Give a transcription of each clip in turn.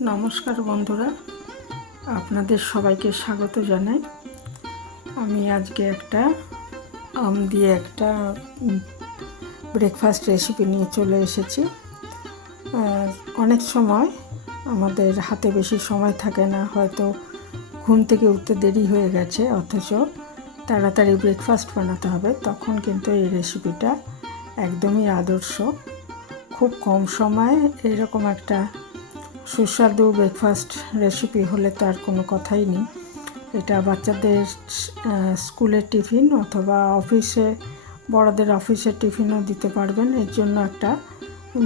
নমস্কার বন্ধুরা, আপনাদের সবাইকে স্বাগত জানাই। আমি আজকে একটা আম দিয়ে একটা ব্রেকফাস্ট রেসিপি নিয়ে চলে এসেছি। অনেক সময় আমাদের হাতে বেশি সময় থাকে না, হয়তো ঘুম থেকে উঠতে দেরি হয়ে গেছে, অথচ তাড়াতাড়ি ব্রেকফাস্ট বানাতে হবে। তখন কিন্তু এই রেসিপিটা একদমই আদর্শ। খুব কম সময়ে এরকম একটা সুস্বাদু ব্রেকফাস্ট রেসিপি হলে তার কোনো কথাই নেই। এটা বাচ্চাদের স্কুলের টিফিন অথবা অফিসে, বড়দের অফিসের টিফিনও দিতে পারবেন। এর জন্য একটা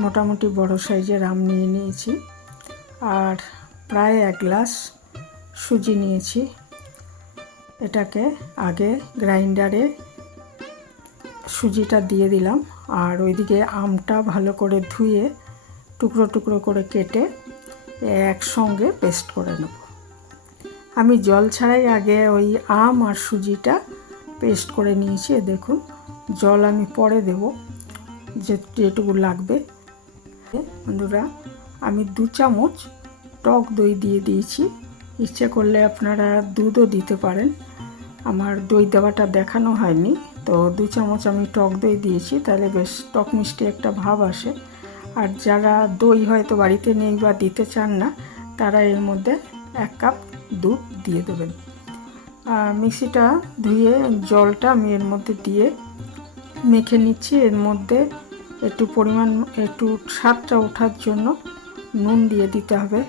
মোটামুটি বড় সাইজের আম নিয়ে নিয়েছি, আর প্রায় 1 গ্লাস সুজি নিয়েছি। এটাকে আগে গ্রাইন্ডারে সুজিটা দিয়ে দিলাম, আর ওইদিকে আমটা ভালো করে ধুয়ে টুকরো টুকরো করে কেটে একসঙ্গে পেস্ট করে নেব। আমি জল ছাড়াই আগে ওই আম আর সুজিটা পেস্ট করে নিয়েছি। দেখুন, জল আমি পরে দেব যেটুকু লাগবে। বন্ধুরা, আমি 2 চামচ টক দই দিয়ে দিয়েছি। ইচ্ছে করলে আপনারা দুধও দিতে পারেন, আমার দই দেওয়াটা দেখানো হয়নি, তো 2 চামচ আমি টক দই দিয়েছি, তাহলে বেশ টক মিষ্টি একটা ভাব আসে। আর যারা দই হয়তো বাড়িতে নেই বা দিতে চান না, তারা এর মধ্যে 1 কাপ দুধ দিয়ে দেবেন। আর মিক্সিটা ধুয়ে জলটা আমি এর মধ্যে দিয়ে মেখে নিচ্ছি। এর মধ্যে একটু স্বাদটা ওঠার জন্য নুন দিয়ে দিতে হবে।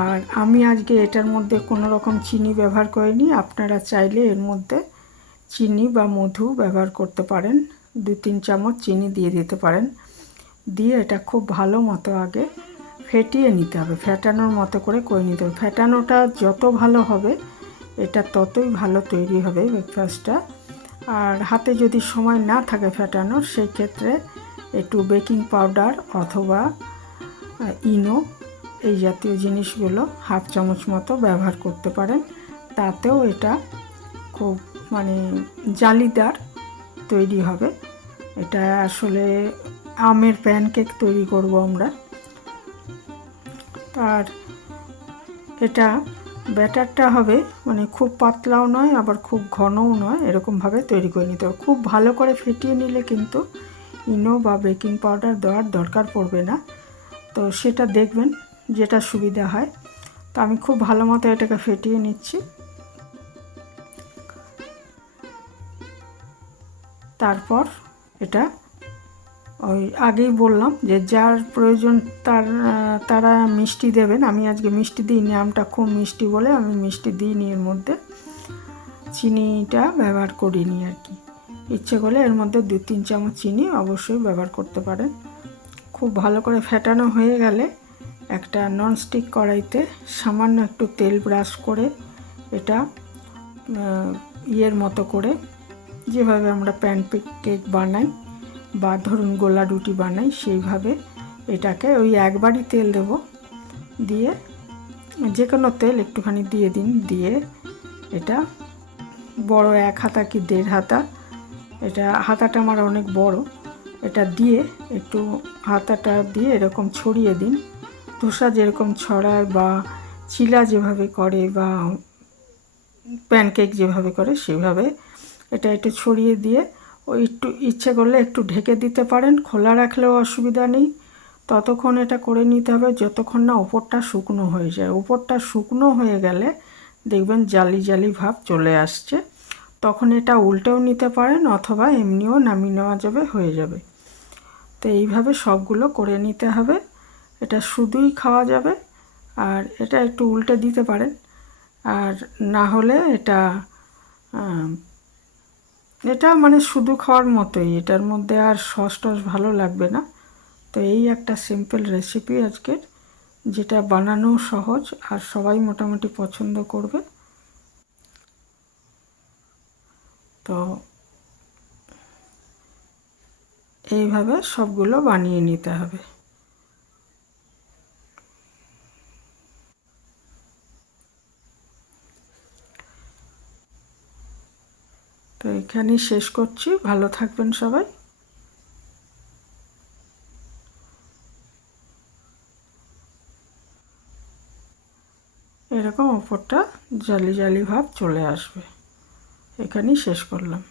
আর আমি আজকে এটার মধ্যে কোনো রকম চিনি ব্যবহার করিনি। আপনারা চাইলে এর মধ্যে চিনি বা মধু ব্যবহার করতে পারেন। 2-3 চামচ চিনি দিয়ে দিতে পারেন। দিয়ে এটা খুব ভালো মতো আগে ফেটিয়ে নিতে হবে, ফেটানোর মতো করে নিতে হবে। ফেটানোটা যত ভালো হবে এটা ততই ভালো তৈরি হবে ব্রেকফাস্টটা। আর হাতে যদি সময় না থাকে ফেটানোর, সেই ক্ষেত্রে একটু বেকিং পাউডার অথবা ইনো এই জাতীয় জিনিসগুলো 1/2 চামচ মতো ব্যবহার করতে পারেন। তাতেও এটা খুব জালিদার তৈরি হবে। এটা আসলে আমের প্যানকেক তৈরি করব আমরা। আর এটা ব্যাটারটা হবে খুব পাতলাও নয়, আবার খুব ঘনও নয়, এরকমভাবে তৈরি করে নিতে হবে। খুব ভালো করে ফেটিয়ে নিলে কিন্তু ইনো বা বেকিং পাউডার দেওয়ার দরকার পড়বে না, তো সেটা দেখবেন যেটা সুবিধা হয়। তো আমি খুব ভালো মতো এটাকে ফেটিয়ে নিচ্ছি। তারপর এটা ওই আগেই বললাম যে যার প্রয়োজন তারা মিষ্টি দেবেন। আমি আজকে মিষ্টি দিইনি, আমটা খুব মিষ্টি বলে আমি মিষ্টি দিইনি, এর মধ্যে চিনিটা ব্যবহার করিনি আর কি। ইচ্ছে করলে এর মধ্যে 2-3 চামচ চিনি অবশ্যই ব্যবহার করতে পারেন। খুব ভালো করে ফেটানো হয়ে গেলে একটা ননস্টিক কড়াইতে সামান্য একটু তেল ব্রাশ করে এটা ইয়ের মতো করে, যেভাবে আমরা প্যানকেক বানাই বা ধরুন গোলা রুটি বানাই, সেইভাবে এটাকে ওই একবারই তেল দেব, দিয়ে যে কোনো তেল একটুখানি দিয়ে দিন। দিয়ে এটা বড় 1 হাতা কি 1.5 হাতা, এটা হাতাটা আমার অনেক বড়, এটা দিয়ে একটু হাতাটা দিয়ে এরকম ছড়িয়ে দিন। ধোসা যেরকম ছড়ায় বা চিলা যেভাবে করে বা প্যানকেক যেভাবে করে সেভাবে এটা একটু ছড়িয়ে দিয়ে ওই একটু ইচ্ছে করলে একটু ঢেকে দিতে পারেন, খোলা রাখলেও অসুবিধা নেই। ততক্ষণ এটা করে নিতে হবে যতক্ষণ না উপরটা শুকনো হয়ে যায়। উপরটা শুকনো হয়ে গেলে দেখবেন জালি জালি ভাব চলে আসছে, তখন এটা উল্টেও নিতে পারেন অথবা এমনিও নামিয়ে নেওয়া যাবে, হয়ে যাবে। তো এইভাবে সবগুলো করে নিতে হবে। এটা শুধুই খাওয়া যাবে, আর এটা একটু উল্টে দিতে পারেন, আর না হলে এটা শুধু খাওয়ার মতোই, এটার মধ্যে আর সস টস ভালো লাগবে না। তো এই একটা সিম্পল রেসিপি আজকের, যেটা বানানো সহজ আর সবাই মোটামুটি পছন্দ করবে। তো এইভাবে সবগুলো বানিয়ে নিতে হবে। তো এখানেই শেষ করছি। ভালো থাকবেন সবাই। এরকম ওপরটা জালি জালি ভাব চলে আসবে। এখানেই শেষ করলাম।